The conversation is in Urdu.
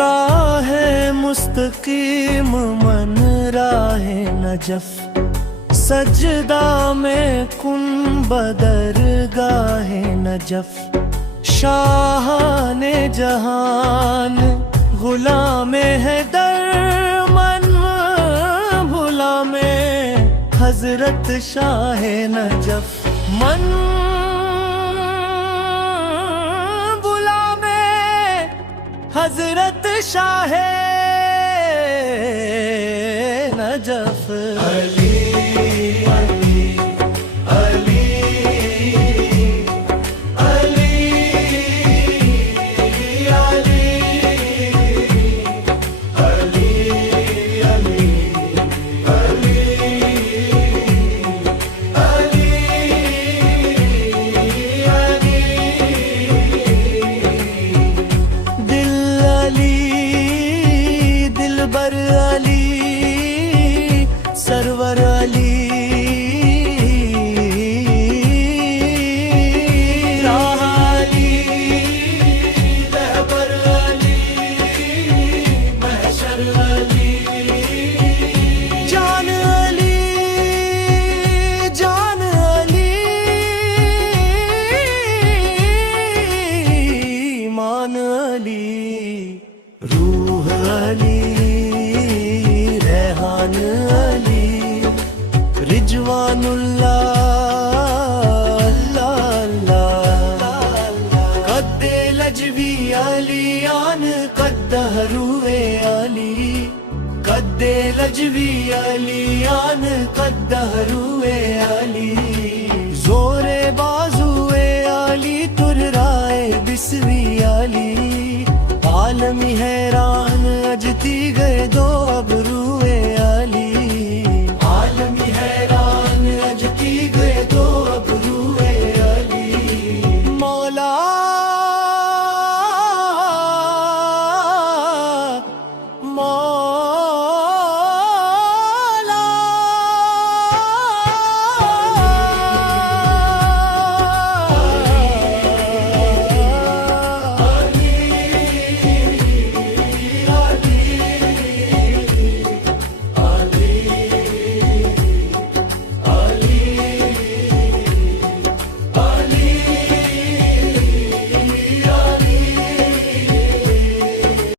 راہ مستقیم من راہ نجف، سجدہ میں کن بدرگاہ نجف، شاہان جہان غلام حیدر من غلام حضرت شاہ نجف، من غلام حضرت شاہ نجف۔ علی علی علی علی علی علی علی بر علی سرور علی، راہ علی رہبر علی محشر علی، جان علی جان علی مان علی، روح علی ریحان علی رضوان اللہ اللہ اللہ، قد لجوی علیان قد روئے علی، قد لجوی علیان قد روئے علی، زور بازوئے علی ترائے بسوی علی، عالمی حیران اجتی گئے دو ابرو